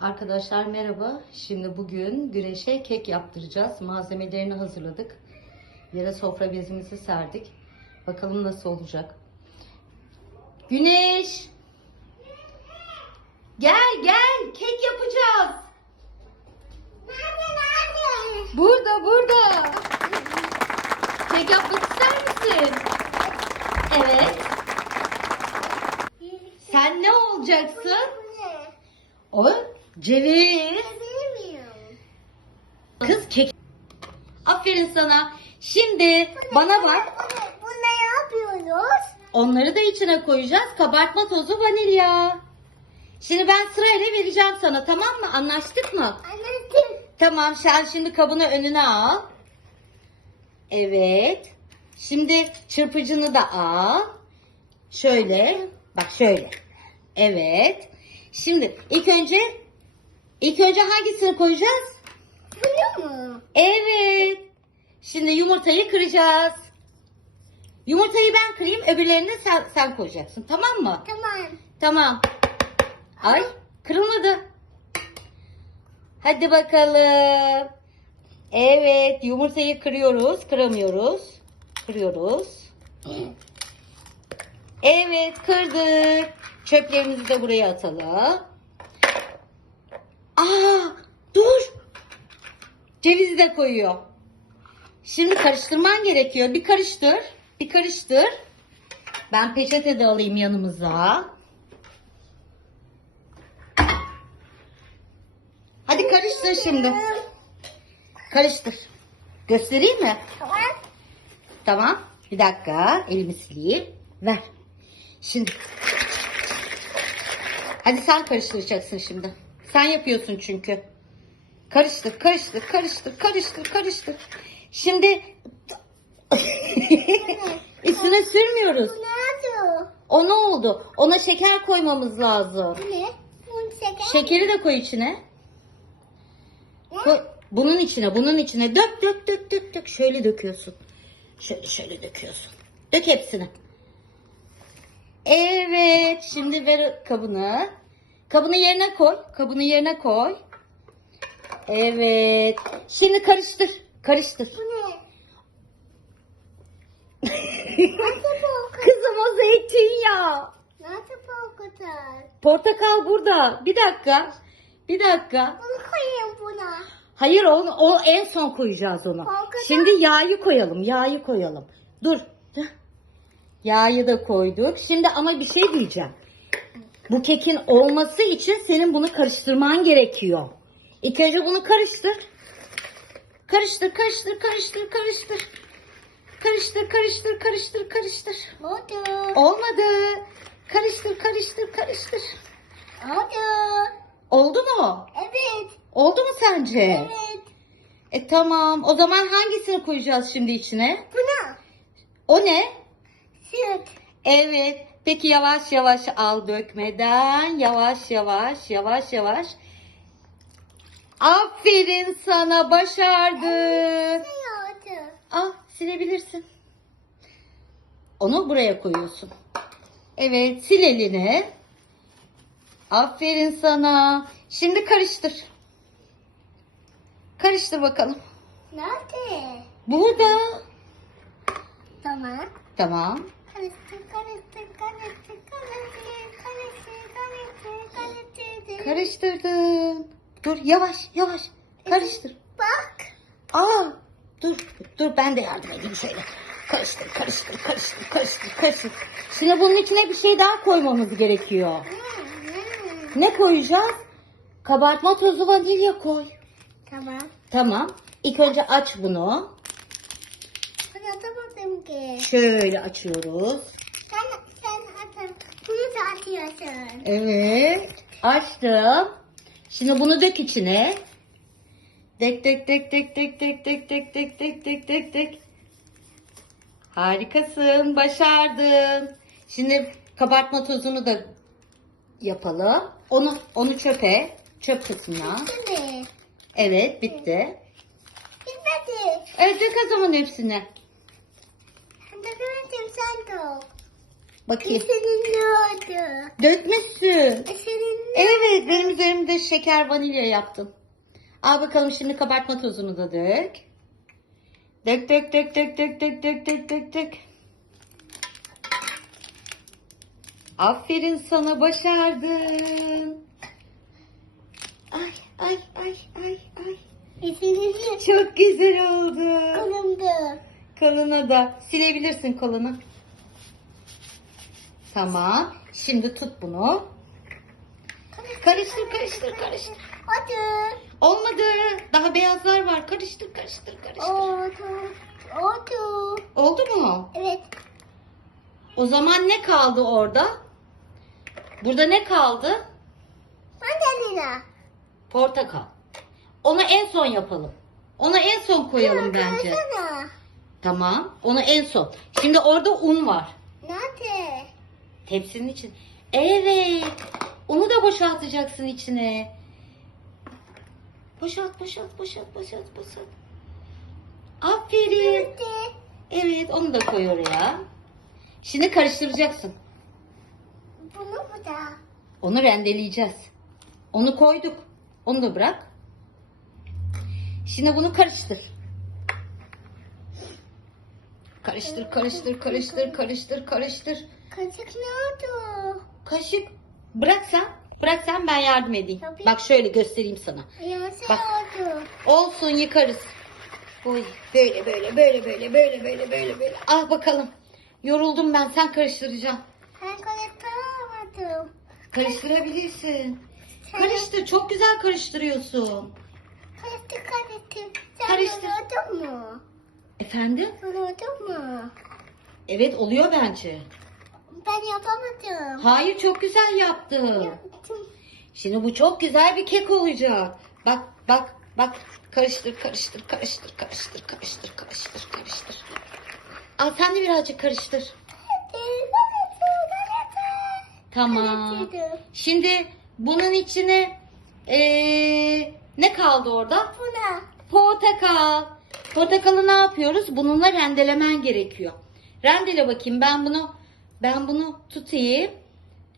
Arkadaşlar merhaba. Şimdi bugün güneşe kek yaptıracağız. Malzemelerini hazırladık. Yere sofra bezimizi serdik. Bakalım nasıl olacak. Güneş! Gel gel kek yapacağız. Nerede nerede? Burada burada. Kek yapmak ister misin? Evet. Sen ne olacaksın? O ceviz. Bilmiyorum. Kız kek. Aferin sana. Şimdi bana bak. Bu ne yapıyoruz? Onları da içine koyacağız. Kabartma tozu, vanilya. Şimdi ben sırayla vereceğim sana tamam mı? Anlaştık mı? Anladım. Tamam sen şimdi kabını önüne al. Evet. Şimdi çırpıcını da al. Şöyle. Bak şöyle. Evet. Şimdi ilk önce ilk önce hangisini koyacağız? Bunu mu? Evet. Şimdi yumurtayı kıracağız. Yumurtayı ben kırayım, öbürlerini sen, sen koyacaksın. Tamam mı? Tamam. Tamam. Ay, kırılmadı. Hadi bakalım. Evet, yumurtayı kırıyoruz, kıramıyoruz. Kırıyoruz. Evet, kırdık. Çöplerimizi de buraya atalım. Aa, dur. Cevizi de koyuyor. Şimdi karıştırman gerekiyor. Bir karıştır. Bir karıştır. Ben peçete de alayım yanımıza. Hadi karıştır şimdi. Karıştır. Göstereyim mi? Tamam. Tamam. Bir dakika. Elimi sileyim. Ver. Şimdi. Hadi sen karıştıracaksın şimdi. Sen yapıyorsun çünkü. Karıştır, karıştır, karıştır, karıştır, karıştır. Şimdi üstüne sürmüyoruz. O ne oldu? Ona şeker koymamız lazım. Ne? Şekeri de koy içine. Koy. Bunun içine, bunun içine. Dök, dök, dök, dök, dök. Şöyle döküyorsun. Şöyle, şöyle döküyorsun. Dök hepsini. Evet. Şimdi ver kabını. Kabını yerine koy. Kabını yerine koy. Evet. Şimdi karıştır. Karıştır. Bu ne? Kızım o zeytinyağı. Nasıl kadar? Portakal burada. Bir dakika. Bir dakika. Bunu koyayım buna. Hayır o, o en son koyacağız onu. Portakal. Şimdi yağı koyalım. Yağı koyalım. Dur. Yağı da koyduk. Şimdi ama bir şey diyeceğim. Bu kekin olması için senin bunu karıştırman gerekiyor. İlk önce bunu karıştır. Karıştır, karıştır, karıştır, karıştır. Karıştır, karıştır, karıştır, karıştır. Oldu. Olmadı. Karıştır, karıştır, karıştır. Oldu. Oldu mu? Evet. Oldu mu sence? Evet. E tamam. O zaman hangisini koyacağız şimdi içine? Buna. O ne? Süt. Evet. Peki yavaş yavaş al dökmeden. Yavaş yavaş, yavaş yavaş. Aferin sana başardın. Al silebilirsin. Onu buraya koyuyorsun. Evet sil elini. Aferin sana. Şimdi karıştır. Karıştır bakalım. Nerede? Burada. Tamam. Tamam. Karıştır, karıştır, karıştır, karıştır, karıştır, karıştır, karıştır. Karıştırdın. Dur yavaş yavaş. Karıştır. Bak. Aa dur dur ben de yardım edeyim şöyle. Karıştır karıştır karıştır karıştır karıştır. Şimdi bunun içine bir şey daha koymamız gerekiyor. Ne koyacağız? Kabartma tozu vanilya koy. Tamam. Tamam. İlk önce aç bunu. Ben atamadım ki. Şöyle açıyoruz. Sen, sen atın. Bunu da atıyorsun. Evet. Açtım. Şimdi bunu dök içine. Dök dök dök dök dök dök dök dök dök dök dök dök dök. Harikasın. Başardın. Şimdi kabartma tozunu da yapalım. Onu onu çöpe. Çöp kısmına. Şimdi. Evet bitti. Bitmedi. Evet dök o zaman hepsini. De. Bakayım. Senin oldu? Dökmüşsün. Senin Evet benim üzerimde şeker vanilya yaptım. Al bakalım şimdi kabartma tozunu da dök. Dök dök dök dök dök dök dök dök dök dök. Aferin sana başardın. Ay ay ay ay ay. Senin ne? Çok güzel oldu. Kolumda. Koluna da silebilirsin kolunu. Tamam. Şimdi tut bunu. Karıştır karıştır karıştır. Hadi. Olmadı. Daha beyazlar var. Karıştır karıştır karıştır. Oldu. Oldu. Oldu mu? Evet. O zaman ne kaldı orada? Burada ne kaldı? Mandalina. Portakal. Onu en son yapalım. Onu en son koyalım bence. Koysana. Tamam. Onu en son. Şimdi orada un var. Nerede? Tepsinin için. Evet. Unu da boşaltacaksın içine. Boşalt, boşalt, boşalt, boşalt, boşalt. Aferin. Evet, onu da koy oraya. Şimdi karıştıracaksın. Bunu mu da? Onu rendeleyeceğiz. Onu koyduk. Onu da bırak. Şimdi bunu karıştır. Karıştır, karıştır, karıştır, karıştır, karıştır. Kaşık ne oldu? Kaşık. Bırak sen. Bırak sen ben yardım edeyim. Tabii. Bak şöyle göstereyim sana. Yasa Bak. oldu. Olsun yıkarız. Oy, böyle böyle böyle böyle böyle böyle böyle böyle. Al bakalım. Yoruldum ben sen karıştıracaksın. Ben karıştıramadım. Karıştırabilirsin. Karıştır çok güzel karıştırıyorsun. Karıştır karıştır. Sen Karıştır. yoruldun mu? Efendim? Yoruldun mu? Evet oluyor bence. Ben yapamadım. Hayır çok güzel yaptın. Yaptım. Şimdi bu çok güzel bir kek olacak. Bak bak bak karıştır karıştır karıştır karıştır karıştır karıştır karıştır. Al sen de birazcık karıştır. Tamam. Şimdi bunun içine eee, ne kaldı orada? Buna. Portakal. Portakalı ne yapıyoruz? Bununla rendelemen gerekiyor. Rendele bakayım. Ben bunu ben bunu tutayım.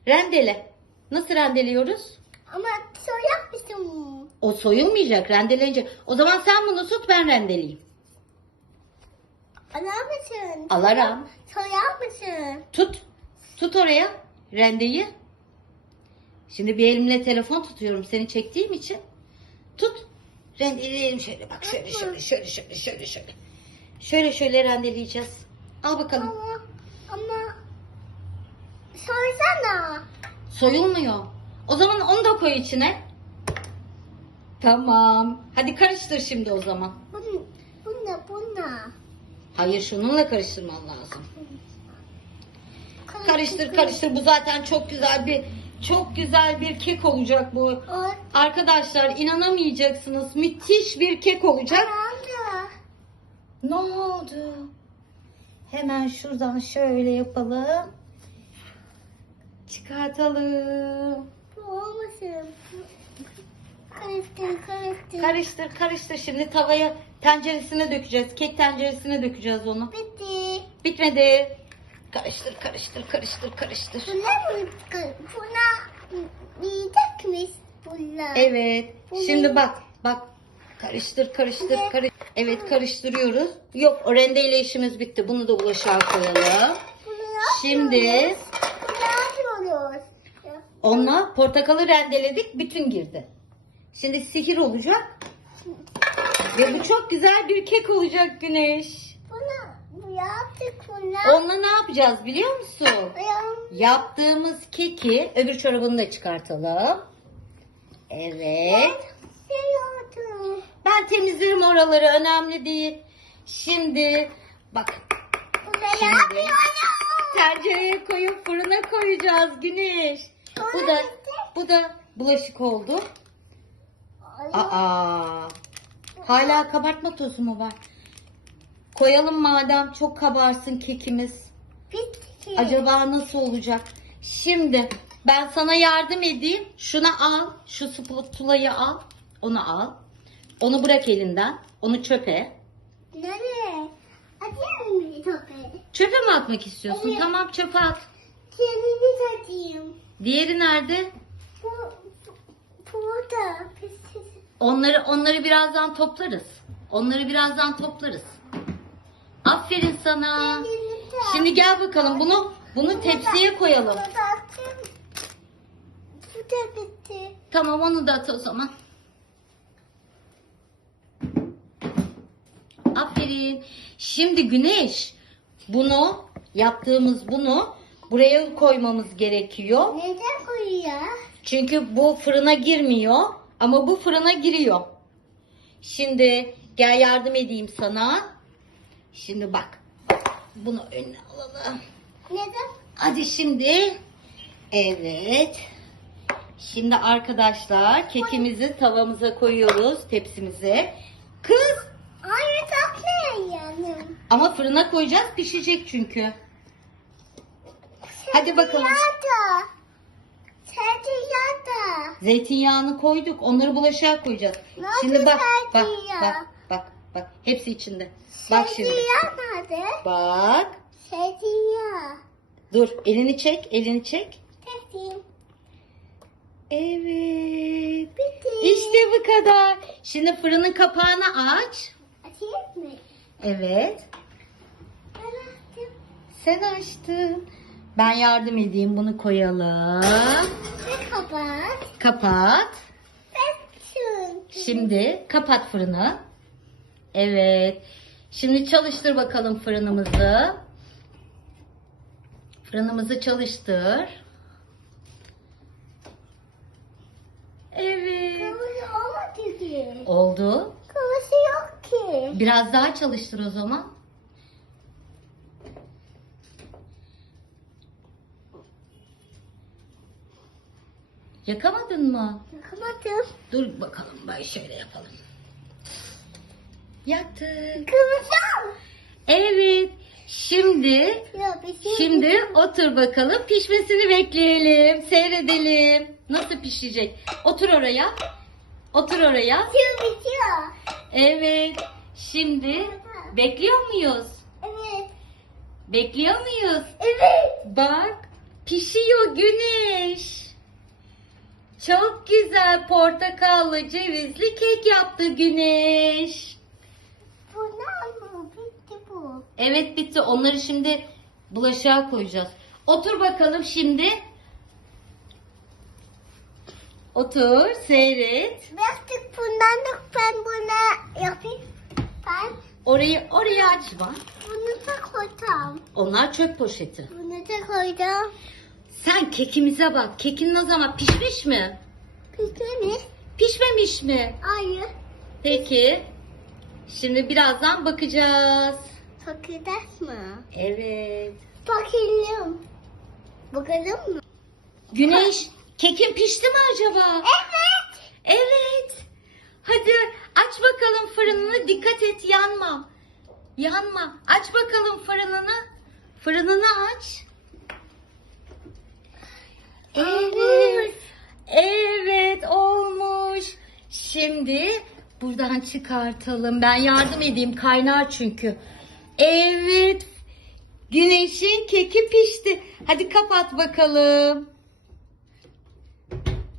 Rendele. Nasıl rendeliyoruz? Ama soy yapmışım. O soyulmayacak rendelenecek. O zaman sen bunu tut ben rendeleyeyim. Alır mısın? Alarım. Soy yapmışsın. Tut. Tut oraya rendeyi. Şimdi bir elimle telefon tutuyorum seni çektiğim için. Tut. Rendeleyelim şöyle bak şöyle şöyle şöyle şöyle şöyle şöyle. Şöyle şöyle rendeleyeceğiz. Al bakalım. Ama ama soysana. Soyulmuyor. O zaman onu da koy içine. Tamam. Hadi karıştır şimdi o zaman. Bunu, buna buna. Hayır şununla karıştırman lazım. Karıştır karıştır. Bu zaten çok güzel bir çok güzel bir kek olacak bu. Arkadaşlar inanamayacaksınız. Müthiş bir kek olacak. nerede? Ne oldu? Hemen şuradan şöyle yapalım. Çıkartalım. Bu olmasın. Karıştır karıştır. Karıştır karıştır. Şimdi tavaya tenceresine dökeceğiz. Kek tenceresine dökeceğiz onu. Bitti. Bitmedi. Karıştır karıştır karıştır karıştır. Buna mı? Buna yiyecek miyiz? Buna. Evet. Bu Şimdi bak bak. Karıştır karıştır karıştır. Evet karıştırıyoruz. Yok o rendeyle işimiz bitti. Bunu da bulaşığa koyalım. Bunu Şimdi? Onunla portakalı rendeledik. Bütün girdi. Şimdi sihir olacak. Ve bu çok güzel bir kek olacak Güneş. Buna bu yaptık buna. Onunla ne yapacağız biliyor musun? Yaptığımız keki öbür çorabını da çıkartalım. Evet. Ben temizlerim oraları önemli değil. Şimdi bak Şimdi- tencereye koyup fırına koyacağız Güneş. Bu da bu da bulaşık oldu. Aa. Hala kabartma tozu mu var? Koyalım madem çok kabarsın kekimiz. Bitti. Acaba nasıl olacak? Şimdi ben sana yardım edeyim. Şunu al. Şu spatulayı al. Onu al. Onu bırak elinden. Onu çöpe. Nereye? Atayım mı topu? Çöpe mi atmak istiyorsun? Evet. Tamam çöpe at. Diğerini satayım. Diğeri nerede? Bu, burada. Onları onları birazdan toplarız. Onları birazdan toplarız. Aferin sana. Şimdi gel bakalım bunu bunu tepsiye koyalım. Bu da bitti. Tamam onu da at o zaman. Aferin. Şimdi Güneş bunu yaptığımız bunu buraya koymamız gerekiyor. Neden koyuyor? Çünkü bu fırına girmiyor ama bu fırına giriyor. Şimdi gel yardım edeyim sana. Şimdi bak. Bunu önüne alalım. Neden? Hadi şimdi. Evet. Şimdi arkadaşlar kekimizi tavamıza koyuyoruz tepsimize. Kız Hayır takmayın yanım. ama fırına koyacağız pişecek çünkü. Hadi bakalım. Zeytinyağı da. Zeytinyağı da. Zeytinyağını koyduk. Onları bulaşığa koyacağız. Nasıl Şimdi bak bak bak bak bak hepsi içinde. Bak şimdi. Zeytinyağı nerede? Bak. Zeytinyağı. Dur elini çek elini çek. Evet. Bitti. İşte bu kadar. Şimdi fırının kapağını aç. Açayım mı? Evet. Ben açtım. Sen açtın. Ben yardım edeyim. Bunu koyalım. Ve kapat. Kapat. Şimdi kapat fırını. Evet. Şimdi çalıştır bakalım fırınımızı. Fırınımızı çalıştır. Evet. Kıvırcık olmadı ki. Oldu. Kıvırcık yok ki. Biraz daha çalıştır o zaman. Yakamadın mı? Yakamadım. Dur bakalım ben şöyle yapalım. Yaktık. Kıvırcık. Evet. Şimdi Yok bir şey şimdi otur bakalım pişmesini bekleyelim. Seyredelim. Nasıl pişecek? Otur oraya. Otur oraya. Bitiyor bitiyor. Evet. Şimdi bekliyor muyuz? Evet. Bekliyor muyuz? Evet. Bak pişiyor güneş. Çok güzel portakallı cevizli kek yaptı güneş. Bu ne bu? Bitti bu. Evet bitti. Onları şimdi bulaşığa koyacağız. Otur bakalım şimdi. Otur, seyret. Baktık bundan da ben buna yapayım. Ben Orayı orayı açma. bunu da koydum. Onlar çöp poşeti. Bunu da koydum. Sen kekimize bak. Kekin ne zaman pişmiş mi? Mi? Pişmemiş mi? Hayır. Peki. Şimdi birazdan bakacağız. Bakacağız mı? Evet. Bakalım. Bakalım mı? Güneş, kekin pişti mi acaba? Evet. Evet. Hadi aç bakalım fırınını. Dikkat et yanma. Yanma. Aç bakalım fırınını. Fırınını aç. Evet. Evet olmuş. Şimdi buradan çıkartalım. Ben yardım edeyim kaynar çünkü. Evet. Güneşin keki pişti. Hadi kapat bakalım.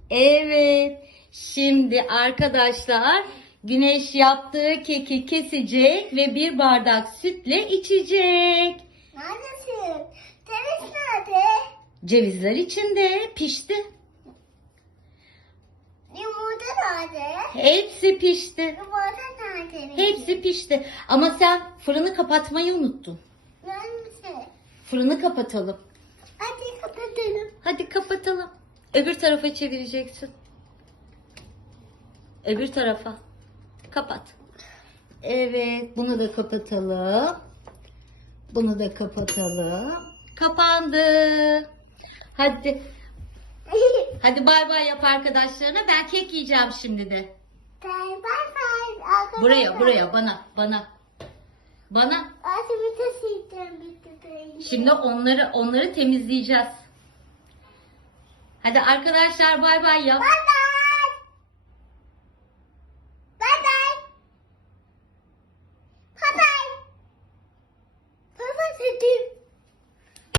Evet. Şimdi arkadaşlar Güneş yaptığı keki kesecek ve bir bardak sütle içecek. Neredesin? Deniz nerede? Cevizler içinde pişti. Yumurta nerede? Hepsi pişti. Yumurta nerede? Hepsi pişti. Ama sen fırını kapatmayı unuttun. Nerede? Fırını kapatalım. Hadi kapatalım. Hadi kapatalım. Öbür tarafa çevireceksin. Öbür tarafa. Kapat. Evet, bunu da kapatalım. Bunu da kapatalım. Kapandı. Hadi. Hadi bay bay yap arkadaşlarına. Ben kek yiyeceğim şimdi de. Bay bay arkadaşlar. Buraya buraya bana bana. Bana. Şimdi onları onları temizleyeceğiz. Hadi arkadaşlar bay bay yap. Bay bay. Bay bay.